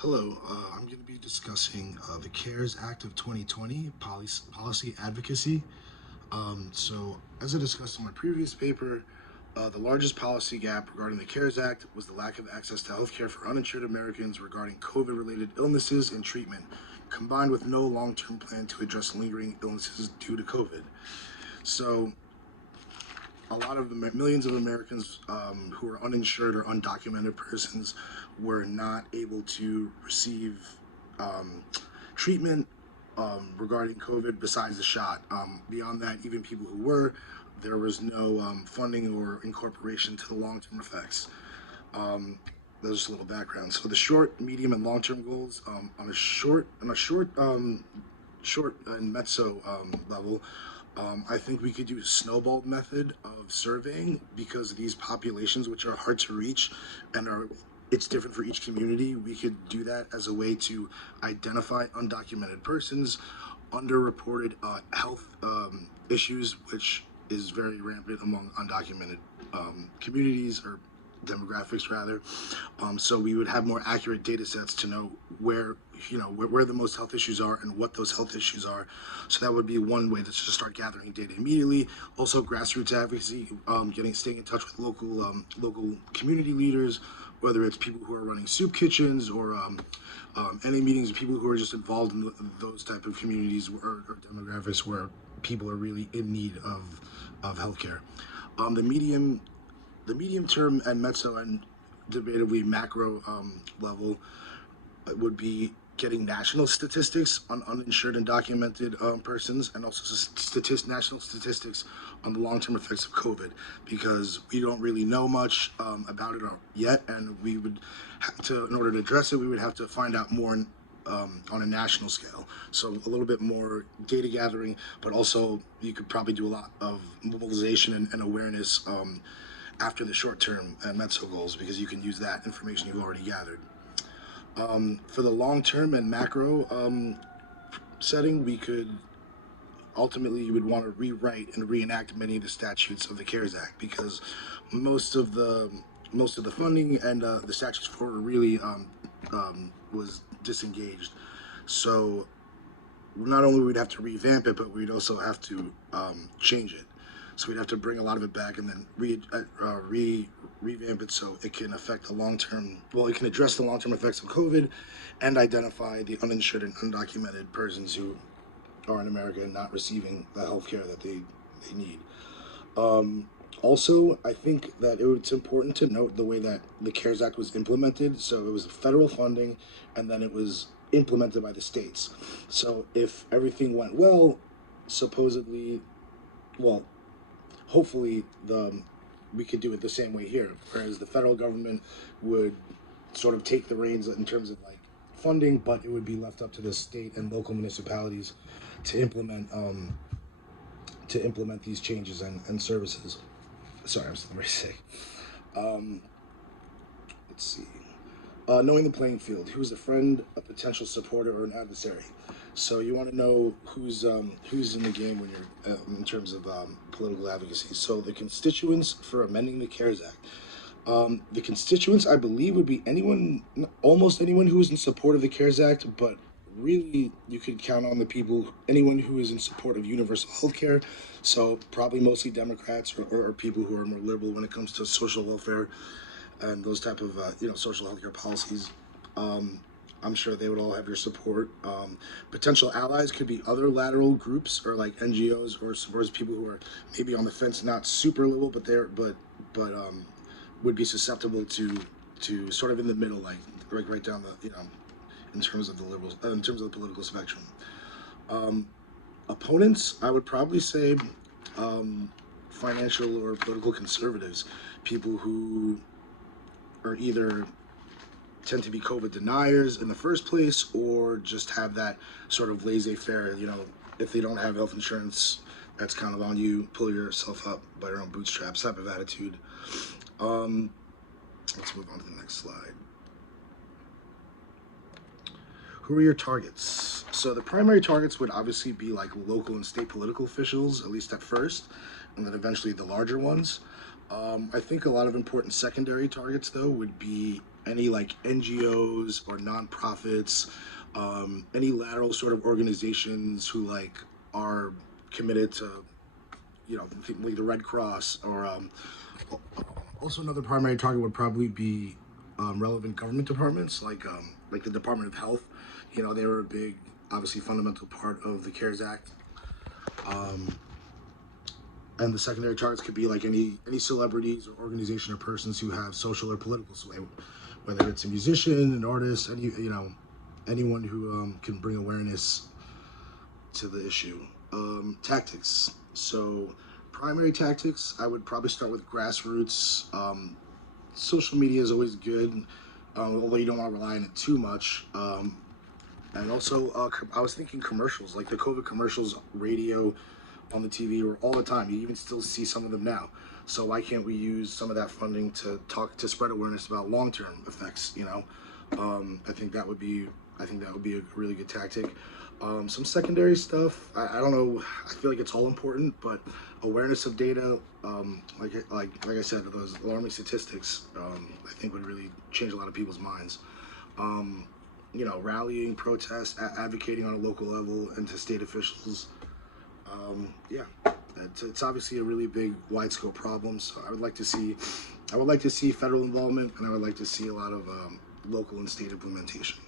Hello, I'm going to be discussing the CARES Act of 2020, policy advocacy. As I discussed in my previous paper, the largest policy gap regarding the CARES Act was the lack of access to healthcare for uninsured Americans regarding COVID related illnesses and treatment, combined with no long term plan to address lingering illnesses due to COVID. So, a lot of millions of Americans who are uninsured or undocumented persons were not able to receive um, treatment regarding COVID besides the shot. Beyond that, even people who were, there was no funding or incorporation to the long-term effects. Um, there's just a little background. So the short, medium, and long-term goals short and mezzo level, I think we could do a snowball method of surveying because these populations, which are hard to reach and are it's different for each community. We could do that as a way to identify undocumented persons, underreported health issues, which is very rampant among undocumented communities or demographics rather. So we would have more accurate data sets to know where the most health issues are and what those health issues are. So that would be one way to just start gathering data immediately. Also, grassroots advocacy, staying in touch with local community leaders, whether it's people who are running soup kitchens or any meetings of people who are just involved in those type of communities or demographics where people are really in need of healthcare. Um, the medium the medium term and mezzo and debatably macro level would be getting national statistics on uninsured and documented persons, and also national statistics on the long-term effects of COVID, because we don't really know much about it yet, and we would have to, in order to address it, we would have to find out more on a national scale. So a little bit more data gathering, but also you could probably do a lot of mobilization and awareness after the short-term and mezzo goals, because you can use that information you've already gathered. For the long term and macro setting, we could ultimately you would want to rewrite and reenact many of the statutes of the CARES Act, because most of the most of the funding and the statutes for it really was disengaged. So not only would we have to revamp it, but we'd also have to change it. So we'd have to bring a lot of it back and then revamp it so it can affect the long term. Well, it can address the long term effects of COVID, and identify the uninsured and undocumented persons who are in America and not receiving the health care that they need. Also, I think that it's important to note the way that the CARES Act was implemented. So it was federal funding, and then it was implemented by the states. So if everything went well, supposedly, well, hopefully we could do it the same way here. Whereas the federal government would sort of take the reins in terms of like funding, but it would be left up to the state and local municipalities to implement these changes and services. Sorry, I'm still very sick. Um, let's see. Knowing the playing field, who's a friend, a potential supporter, or an adversary. So you want to know who's in the game when you're in terms of political advocacy. So the constituents for amending the CARES Act. The constituents, I believe, would be anyone, almost anyone who is in support of the CARES Act, but really you could count on the people, anyone who is in support of universal health care. So probably mostly Democrats or people who are more liberal when it comes to social welfare and those type of social healthcare policies. Um, I'm sure they would all have your support. Potential allies could be other lateral groups or like NGOs or people who are maybe on the fence, not super liberal, but but would be susceptible to sort of in the middle, like right down the in terms of the liberals, in terms of the political spectrum. Um, Opponents, I would probably say financial or political conservatives, people who are either tend to be COVID deniers in the first place, or just have that sort of laissez-faire. If they don't have health insurance, that's kind of on you. Pull yourself up by your own bootstraps type of attitude. Um, let's move on to the next slide. Who are your targets? So the primary targets would obviously be like local and state political officials, at least at first, and then eventually the larger ones. I think a lot of important secondary targets, though, would be any like NGOs or nonprofits, any lateral sort of organizations who like are committed to, you know, like the Red Cross, or also another primary target would probably be relevant government departments, like the Department of Health. You know, they were a big, obviously fundamental part of the CARES Act. Um, and the secondary targets could be like any celebrities or organization or persons who have social or political sway, whether it's a musician, an artist, any, you know, anyone who can bring awareness to the issue. Tactics. So, primary tactics, I would probably start with grassroots. Social media is always good, although you don't want to rely on it too much. And also, I was thinking commercials, like the COVID commercials, radio, on the TV, or all the time. You even still see some of them now. So why can't we use some of that funding to spread awareness about long-term effects? You know, I think that would be a really good tactic. Some secondary stuff. I don't know. I feel like it's all important, but awareness of data, like I said, those alarming statistics, I think would really change a lot of people's minds. Um, you know, rallying, protest, advocating on a local level, and to state officials. Yeah, it's obviously a really big, wide scope problem. So I would like to see federal involvement, and I would like to see a lot of local and state implementation.